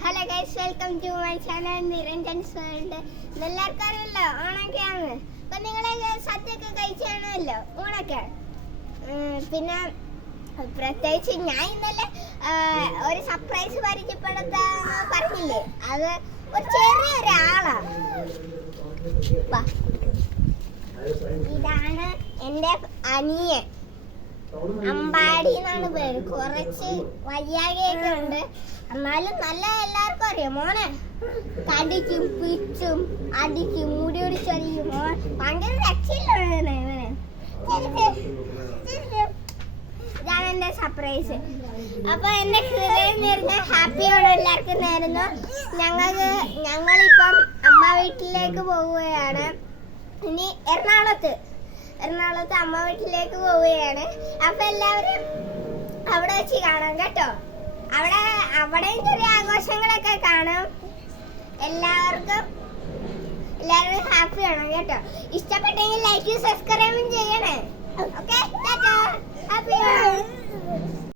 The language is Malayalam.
Hello guys, welcome to my channel Niranjan's world. എല്ലാവർക്കും അറിയല്ലോ ഓണൊക്കെയാണ്. അപ്പം നിങ്ങളെ സദ്യയൊക്കെ കഴിച്ചാണല്ലോ ഓണൊക്കെ. പിന്നെ പ്രത്യേകിച്ച് ഞാൻ ഇന്നലെ ഒരു സർപ്രൈസ് പരിചയപ്പെടുത്താന്ന് പറഞ്ഞില്ലേ, അത് ഒരു ചെറിയൊരാളാണ്. ഇതാണ് എൻ്റെ അനിയൻ. അമ്പാടി എന്നാണ് പേര്. കുറച്ച് വയ്യാകയൊക്കെ ഉണ്ട്, എന്നാലും നല്ല എല്ലാവർക്കും അറിയാം. മോനെ കടിക്കും, പിച്ചും, അടിക്കും, മുടി ഒടിച്ചടിക്കും. മോൻ ഭയങ്കര രക്ഷയില്ലാണ് ഇവന്. ഇതാണ് എൻ്റെ സർപ്രൈസ്. അപ്പൊ എന്റെ ഹൃദയം നേരുന്ന ഹാപ്പി ഓണം എല്ലാവർക്കും നേരുന്നു. ഞങ്ങളിപ്പം അമ്മ വീട്ടിലേക്ക് പോവുകയാണ്. ഇനി എറണാകുളത്ത് അമ്മ വീട്ടിലേക്ക് പോവുകയാണ്. അപ്പൊ എല്ലാവരും അവിടെ വെച്ച് കാണാം കേട്ടോ. അവിടെയും ചെറിയ ആഘോഷങ്ങളൊക്കെ കാണാം. എല്ലാവരും ഹാപ്പി ആണ് കേട്ടോ. ഇഷ്ടപ്പെട്ടെങ്കിൽ ലൈക്ക് സബ്സ്ക്രൈബും ചെയ്യണേ.